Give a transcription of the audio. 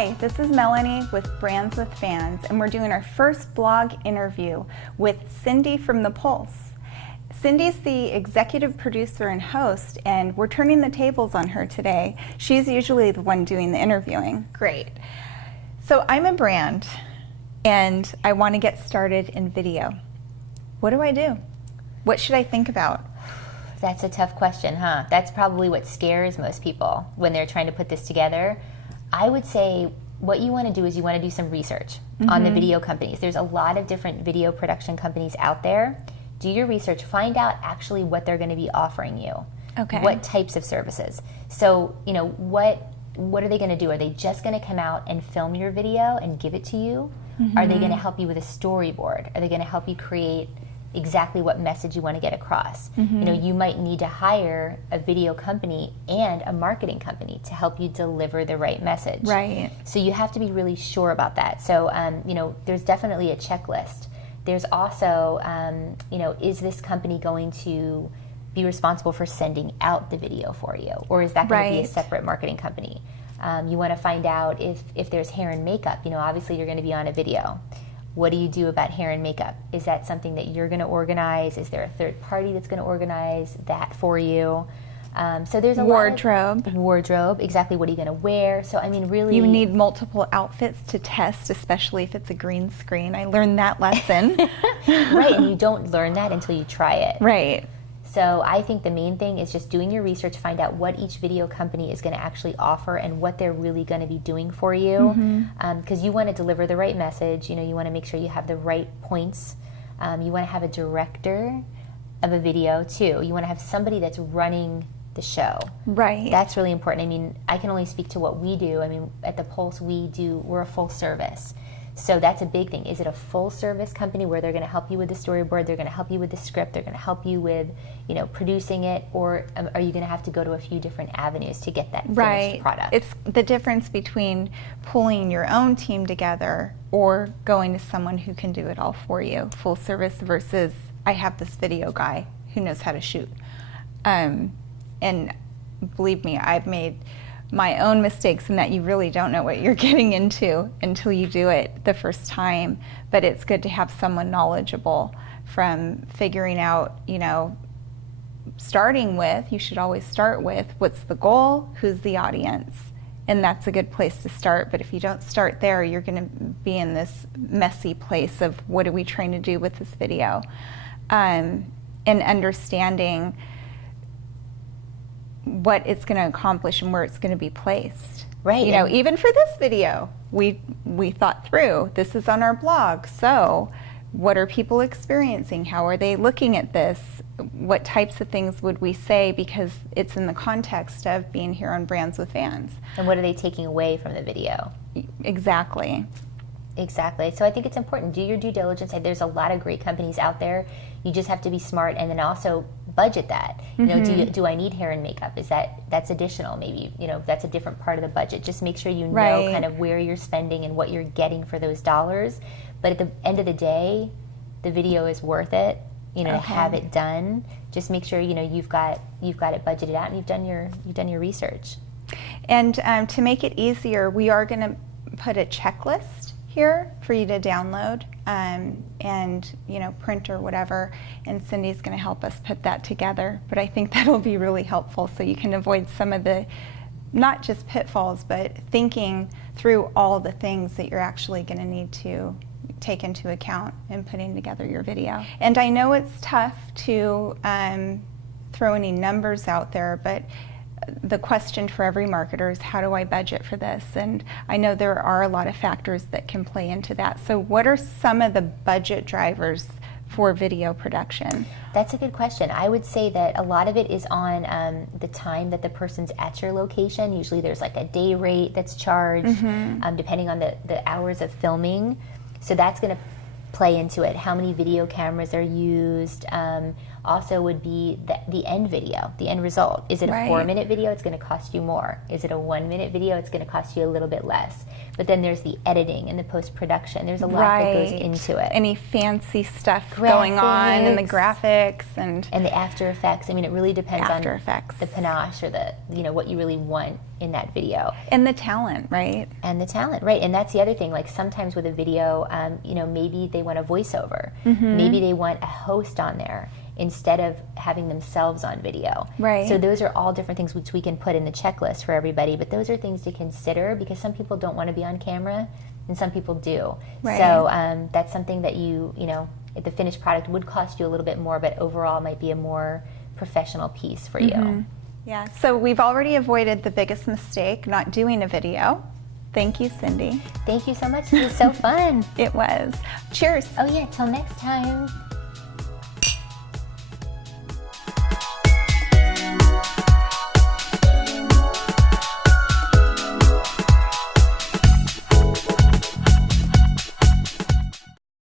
Hi, this is Melonie with Brands with Fans, and we're doing our first blog interview with Cindy from The Pulse. Cindy's the executive producer and host, and we're turning the tables on her today. She's usually the one doing the interviewing. Great. So I'm a brand, and I want to get started in video. What do I do? What should I think about? That's a tough question, huh? That's probably what scares most people when they're trying to put this together. I would say what you want to do is you want to do some research on the video companies. There's a lot of different video production companies out there. Do your research, find out actually what they're going to be offering you. Okay. What types of services. So, you know, what are they going to do? Are they just going to come out and film your video and give it to you? Are they going to help you with a storyboard? Are they going to help you create exactly what message you want to get across? You know, you might need to hire a video company and a marketing company to help you deliver the right message. Right. So you have to be really sure about that. So, you know, there's definitely a checklist. There's also, you know, is this company going to be responsible for sending out the video for you? Or is that going to be a separate marketing company? You want to find out if there's hair and makeup. You know, obviously you're going to be on a video. What do you do about hair and makeup? Is that something that you're going to organize? Is there a third party that's going to organize that for you? So there's a wardrobe. Exactly. What are you going to wear? So I mean, really, you need multiple outfits to test, especially if it's a green screen. I learned that lesson. Right, and you don't learn that until you try it. Right. So I think the main thing is just doing your research, find out what each video company is going to actually offer and what they're really going to be doing for you. Because you want to deliver the right message. You know, you want to make sure you have the right points. You want to have a director of a video too. You want to have somebody that's running the show. Right. That's really important. I mean, I can only speak to what we do. I mean, at the Pulse, we're a full service. So that's a big thing. Is it a full service company where they're going to help you with the storyboard, they're going to help you with the script, they're going to help you with, you know, producing it, or are you going to have to go to a few different avenues to get that finished product? It's the difference between pulling your own team together or going to someone who can do it all for you, full service versus I have this video guy who knows how to shoot. And believe me, I've made my own mistakes in that you really don't know what you're getting into until you do it the first time. But it's good to have someone knowledgeable from figuring out, you know, starting with, you should always start with what's the goal, who's the audience, and that's a good place to start. But if you don't start there, you're going to be in this messy place of what are we trying to do with this video, and understanding what it's going to accomplish and where it's going to be placed. Right. You know, even for this video, we thought through, this is on our blog, so what are people experiencing? How are they looking at this? What types of things would we say, because it's in the context of being here on Brands with Fans. And what are they taking away from the video? Exactly. Exactly. So I think it's important. Do your due diligence. There's a lot of great companies out there. You just have to be smart, and then also budget that. You know, do I need hair and makeup? That's additional? Maybe, you know, that's a different part of the budget. Just make sure you know kind of where you're spending and what you're getting for those dollars. But at the end of the day, the video is worth it. You know, to have it done. Just make sure you know you've got it budgeted out and you've done your research. And to make it easier, we are going to put a checklist here for you to download and you know, print or whatever, and Cindy's going to help us put that together. But I think that'll be really helpful, so you can avoid some of the not just pitfalls, but thinking through all the things that you're actually going to need to take into account in putting together your video. And I know it's tough to throw any numbers out there, but the question for every marketer is, how do I budget for this? And I know there are a lot of factors that can play into that. So what are some of the budget drivers for video production? That's a good question. I would say that a lot of it is on the time that the person's at your location. Usually there's like a day rate that's charged, depending on the hours of filming. So that's going to play into it. How many video cameras are used? Also would be the end video, the end result. Is it a 4-minute video? It's going to cost you more. Is it a 1-minute video? It's going to cost you a little bit less. But then there's the editing and the post-production. There's a lot that goes into it. Any fancy stuff going on, and the graphics and the After Effects. I mean, it really depends on effects, the panache, or the what you really want in that video. And the talent, right? And the talent, right? And that's the other thing. Like sometimes with a video, maybe they want a voiceover. Maybe they want a host on there instead of having themselves on video. Right. So those are all different things which we can put in the checklist for everybody, but those are things to consider because some people don't want to be on camera and some people do. Right. So that's something that the finished product would cost you a little bit more, but overall might be a more professional piece for you. Yeah, so we've already avoided the biggest mistake, not doing a video. Thank you, Cindy. Thank you so much. It was so fun. It was. Cheers. Oh yeah, till next time.